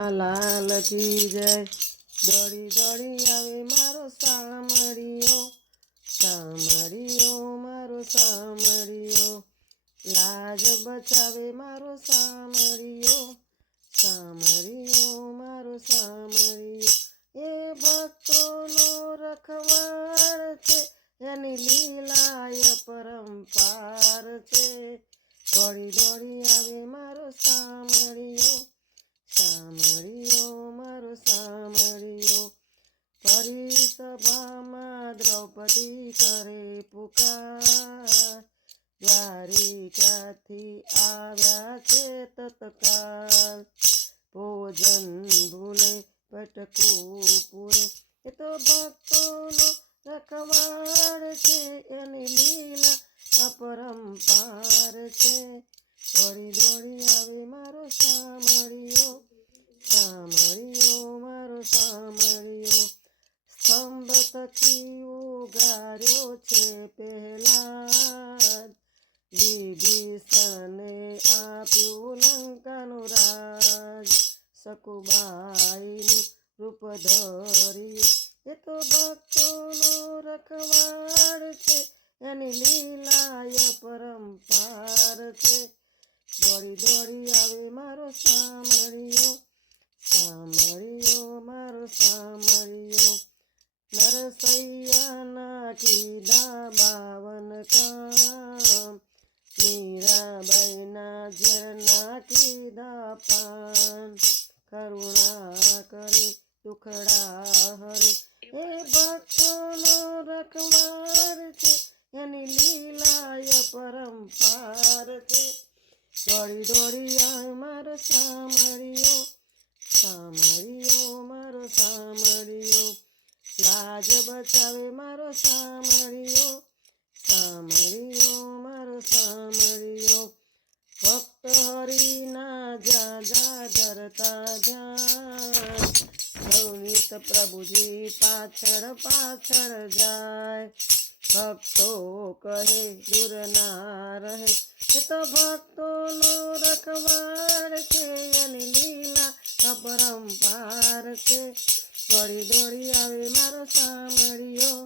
લાલ કી જય દોડી દોડી આવે મારો સામળિયો સામળિયો મારો સામળિયો લાજ બચાવે મારો સામળિયો સામળિયો મારો સામળિયો એ ભક્તોનો રખવાળ છે એની લીલાય પરંપાર છે દોડી દોડી આવે મારો સામળિયો સામળિયો મારો સામળિયો પરિસભામાં દ્રૌપદી કરે પુકાર દ્વારિકાથી આવ્યા છે તત્કાલ ભોજન ભૂલે ભટકવું પૂરે એ તો ભક્તોનો રખવાળ છે એની લીલા અપરંપાર છે દોડી દોડી આવે મારો સામળિયો સામળિયો મારો સામળિયો સ્તંભ થકી ઉગાર્યો છે પહેલા વિભીષણે આપ્યું લંકાનું રાજ સકુબાઈનું રૂપ ધર્યું એ તો ભક્તોનો રખવાળ છે એની લીલાય પરંપાર છે દોડી દોડી આવે મારો સામળિયો સામળિયો મારો સામળિયો નરસૈયાના કીધા 52 કામ મીરાબાઈના ઝરના કીધા પાન કરુણા કરે દુખડા હરે એ ભક્તોનો રખવાળ છે એની લીલાય પરંપાર છે દોડી દોડી આવે મારો સામળિયો સામળિયો મારો સામળિયો લાજ બચાવે મારો સામળિયો સામળિયો મારો સામળિયો ભક્ત હરિના જાજા ધરતા ધ્યાન સૌનિત પ્રભુજી પાછળ પાછળ જાય ભક્તો કહે દૂર ના રહે એ તો ભક્તોનો રખવાળ છે એની લીલા અપરંપાર છે દોડી દોડી આવે મારો સામળિયો